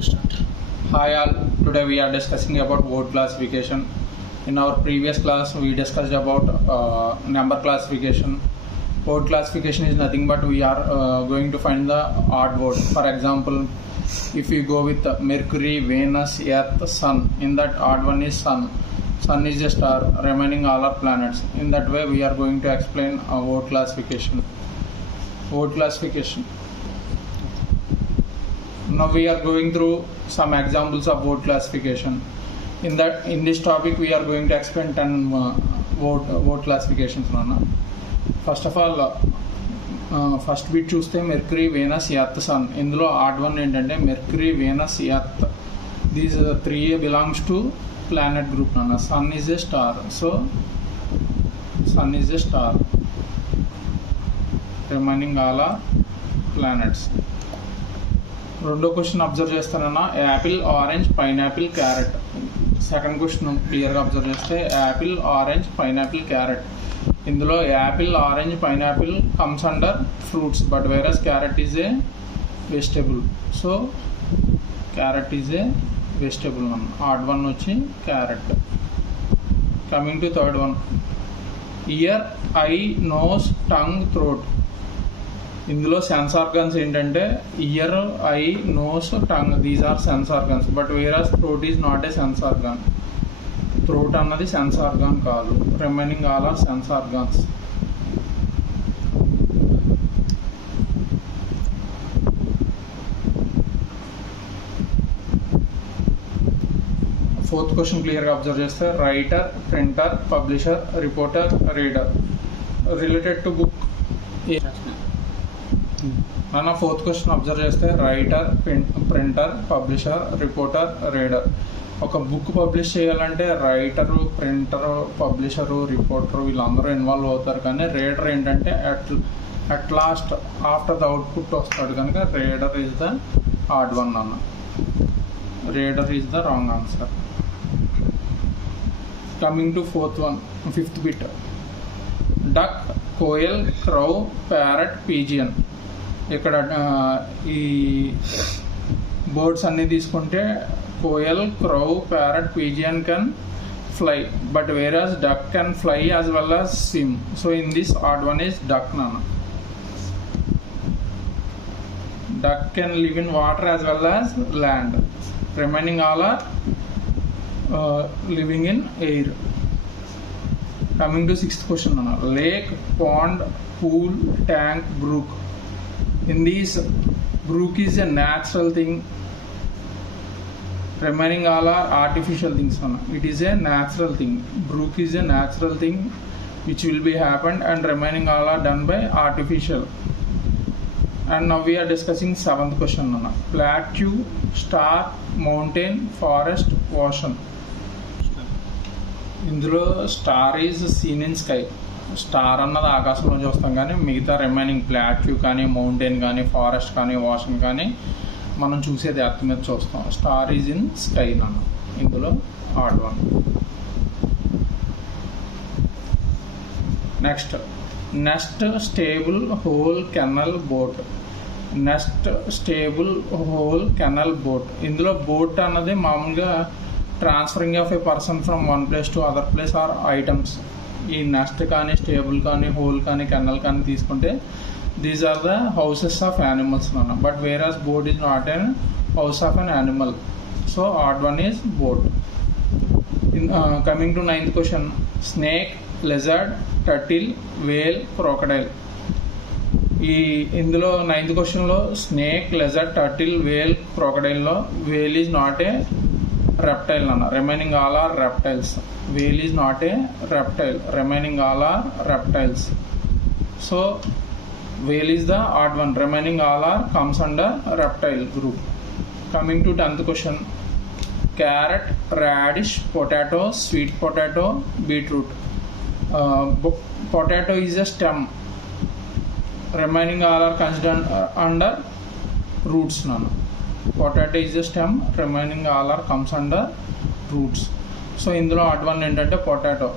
Hi all, today we are discussing about word classification. In our previous class we discussed about number classification. Word classification is nothing but we are going to find the odd word. For example, if we go with Mercury, Venus, Earth, Sun, in that odd one is Sun. Sun is a star, remaining all are planets. In that way we are going to explain word classification. Word classification. Now we are going through some examples of word classification. In this topic we are going to explain 10 word classifications. First of all, first bit చూస్తే Mercury, Venus, Earth, Sun. ఇందులో odd one ఏంటంటే Mercury, Venus, Earth. These three belongs to planet group. Sun is a star, so Sun is a star. Remaining all are planets. రెండో question observe చేస్తానన్నా apple, orange, pineapple, carrot. Second question క్లియర్గా observe చేస్తే apple, orange, pineapple, carrot. ఇందులో apple, orange, pineapple comes under fruits, but whereas carrot is a vegetable. So carrot is a vegetable. Odd one వచ్చి carrot. Coming to third one, ear, eye, nose, tongue, throat. ఇందులో sense organs ఏంటంటే ear, eye, nose, tongue, these are sense organs, but whereas throat is not a sense organ. Throat అన్నది sense organ కాదు. Remaining all are sense organs. Fourth question క్లియర్గా observe చేస్తే writer, printer, publisher, reporter, reader. Related to book అన్న fourth question observe చేస్తే writer, printer, publisher, reporter, reader. ఒక book publish చేయాలంటే writer, printer, publisher, reporter వీళ్ళందరూ involve అవుతారు. కానీ reader ఏంటంటే at last after the output వస్తాడు కనుక reader is the odd one అన్న. Reader is the wrong answer. Coming to fifth bit, duck, Koyal, క్రౌ, ప్యారట్, పీజియన్. ఇక్కడ ఈ బర్డ్స్ అన్నీ తీసుకుంటే కోయల్, క్రౌ, parrot, pigeon can fly, but whereas duck can fly as well as swim. So in this odd one is duck. Duck can live in water as well as land. Remaining all are living in air. Coming to sixth question, lake, pond, pool, tank, brook. In this, brook is a natural thing. Remaining all are artificial things. It is a natural thing. Brook is a natural thing which will be happened, and remaining all are done by artificial. And now we are discussing seventh question. Plateau, star, mountain, forest, ocean. ఇందులో star is seen in sky. Star అన్నది ఆకాశంలో చూస్తాం, కానీ మిగతా remaining plateau కానీ, మౌంటైన్ కానీ, ఫారెస్ట్ కానీ, ఓషన్ కానీ మనం చూసేది ఎర్త్ మీద చూస్తాం. స్టార్ ఈజ్ ఇన్ స్కై నన్ను. ఇందులో odd one. Next, nest, stable, hole, canal, boat. Nest, stable, hole, canal, boat. ఇందులో బోట్ అన్నది మామూలుగా transferring of a person from one place to other place or items. ఈ నెస్ట్ కానీ, stable కానీ, hole కానీ, canal కానీ తీసుకుంటే these are the houses of animals అన్న. But whereas boat is not an house of an animal. So odd one is boat. Coming to ninth question, snake, lizard, turtle, whale, crocodile. ఇందులో ninth క్వశ్చన్లో snake, lizard, turtle, whale, క్రోకడైల్లో whale is not a reptile nana. Remaining all are reptiles. Whale is not a reptile. Remaining all are reptiles. So whale is the odd one. Remaining all are comes under reptile group. Coming to 10th question, carrot, radish, potato, sweet potato, beetroot. Potato is a stem. Remaining all are considered under roots nana. Potato is the stem, remaining all are comes under roots. So ఇందులో odd one ఏంటంటే potato.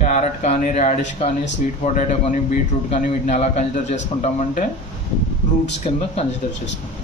Carrot కానీ, radish కానీ, sweet potato కానీ, beetroot కానీ వీటిని ఎలా consider చేసుకుంటామంటే roots కింద కన్సిడర్ చేసుకుంటాం.